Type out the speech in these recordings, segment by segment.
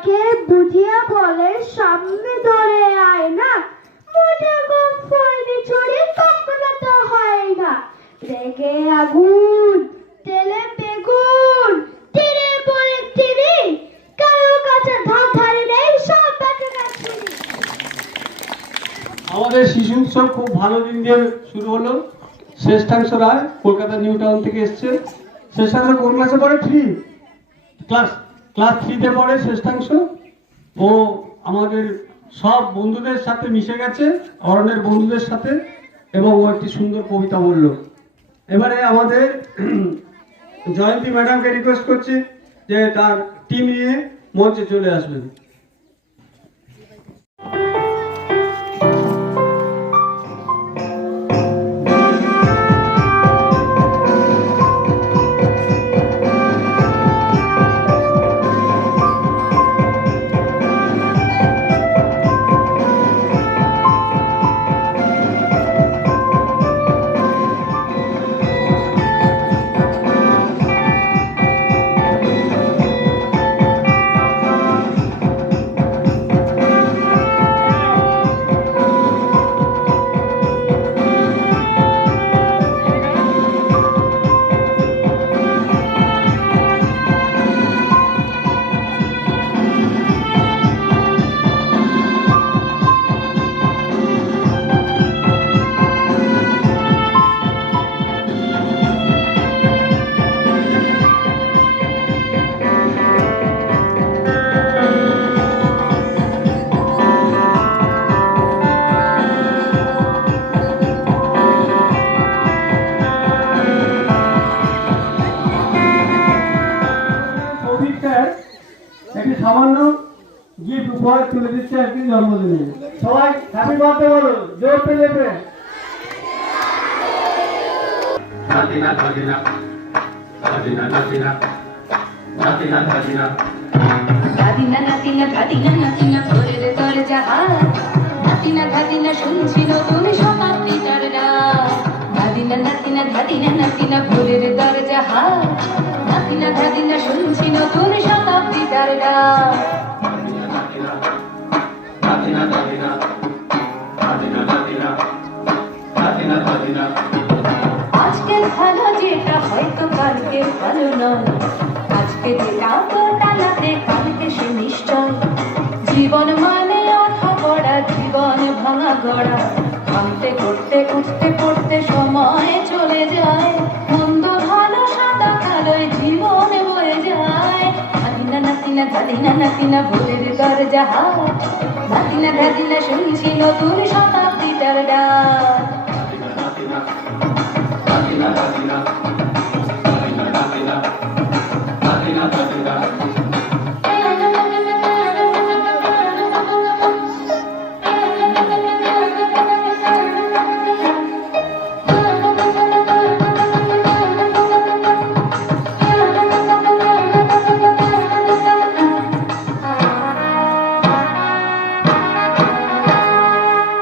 তাকে বুঝিয়া বলে সামনে ধরে আয় না, মোটা কম ফলনি ছড়ি কখনো তো হয় না। রেগে আগুন, তেলে বেগুন, তীরে পরে তীরে, কারো কাছে ধার ধারি নেই, সব বেঁচে গেছে। আমাদের শিশু উৎসব খুব ভালো দিন দিয়ে শুরু হলো। শ্রেষ্ঠাংশ রায় কলকাতা নিউ টাউন থেকে এসছে। শ্রেষ্ঠাংশ কোন ক্লাসে পড়ে? ক্লাস 3-তে পড়ে শ্রেষ্ঠাংশ। ও আমাদের সব বন্ধুদের সাথে মিশে গেছে, অরণ্যের বন্ধুদের সাথে, এবং ও একটি সুন্দর কবিতা বলল। এবারে আমাদের জয়ন্তী ম্যাডামকে রিকোয়েস্ট করছি যে তার টিম নিয়ে মঞ্চে চলে আসবেন। একটি সামান্য গিফট উপহার তুলে দিচ্ছে একটি জন্মদিনে। সবাই হ্যাপি বার্থডে বলো, জোর পেলে পেলে। নাতিনা নাতিনা নাতিনা নাতিনা নাতিনা নাতিনা ধাদিনা নাতিনা ধাদিনা নাতিনা ভোরের দরজা হাত, নাতিনা ধাদিনা শুনছি নতুন শতাব্দীটার ডাক। ধাদিনা নাতিনা ধাদিনা নাতিনা ভোরের দরজা হাত, নাতিনা ধাদিনা শুনছি নতুন শতাব্দীটার ডাক। নাতিনা নাতিনা নাতিনা নাতিনা নাতিনা নাতিনা আজকের ভালো যেটা হয়তো কালকে ভালো নয়, আজকে যেটা তো টানাতে কালকে সে নিশ্চয়। জীবন মানে আঠা গড়া, জীবন ভাঙা গড়া, ভাঙতে করতে উঠতে পড়তে সময় চলে যায়। মন্দ ভালো সাদা কালোয় জীবন বয়ে যায়। ধাদিনা নাতিনা ধাদিনা নাতিনা ভোরের দরজা হাত, নাতিনা ধাদিনা শুনছি নতুন শতাব্দীটার ডাক। নাতিনা নাতিনা নাতিনা নাতিনা নাতিনা নাতিনা নাতিনা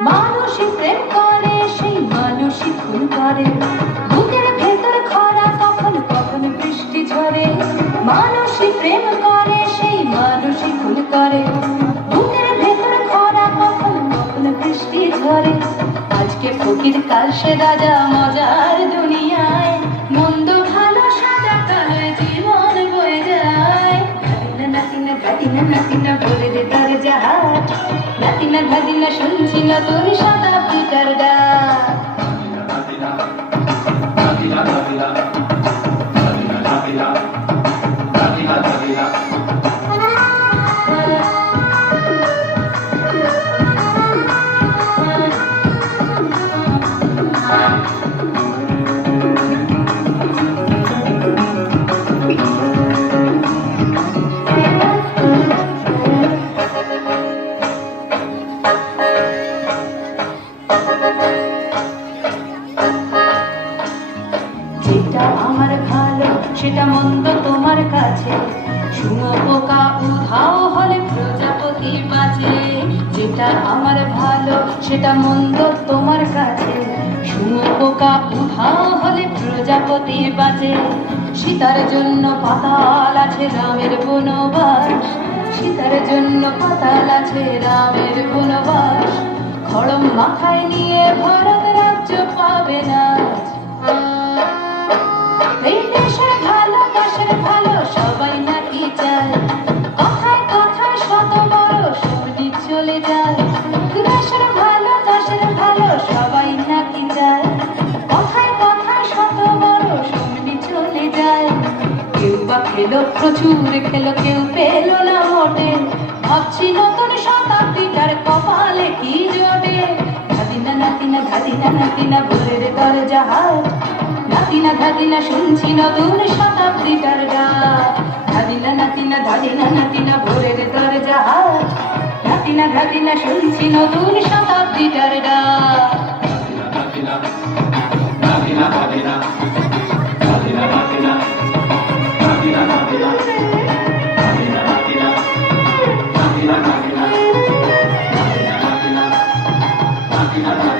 মানুষই প্রেম করে, সেই মানুষই খুন করে। বুকের ভেতর খরা কখন কখন বৃষ্টি ঝরে। মানুষই প্রেম করে, সেই মানুষই খুন করে। বুকের ভেতর খরা কখন কখন বৃষ্টি ঝরে। আজকে ফকির কাল সে রাজা মজার দুনিয়ায়, মন্দ ভালো সাদা কালোয় জীবন বয়ে যায়। ধাদিনা নাতিনা ধাদিনা নাতিনা ভোরের দরজা হাত, নাতিনা ধাদিনা শুনছি নতুন শতাব্দীটার ডাক। নাতিনা নাতিনা নাতিনা নাতিনা নাতিনা নাতিনা নাতিনা যেটা আমার ভালো সেটা মন্দ তোমার কাছে, শুনো পোকা উধাও হলে প্রজাপতি বাঁচে। যেটা আমার ভালো সেটা মন্দ তোমার কাছে, শুনো পোকা উধাও হলে প্রজাপতি বাঁচে। সীতার জন্য পাতাল আছে রামের বনবাস, সীতার জন্য পাতাল আছে রামের বনবাস, খড়ম মাথায় নিয়ে ভারত রাজ্য পাবে না। এই দেশের ভালো সবাই নাকি চায়, কথায় কথায় শত বড় সবজি চলে যায়। দেশের ভালো সবাই নাকি চায়, কথায় কথায় শত বড় সবজি চলে যায়। কেউ বা খেলো প্রচুর খেলো, কেউ পেল না মোটে, ভাবছি নতুন শতাব্দীটার কপালে কি জোটে। ধাদিনা নাতিনা ধাদিনা নাতিনা ভোরের দরজা হাট, ধাদিনা ধাদিনা শুনছি নতুন শতাব্দীটার ডাক। ধাদিনা নাতিনা ধাদিনা নাতিনা ভোরের দরজা হাট, ধাদিনা ধাদিনা শুনছি নতুন শতাব্দীটার ডাক। Latina, Latina, Latina, Latina, Latina, Latina, Latina, Latina, Latina, Latina, Latina, Latina, Latina, Latina, Latina,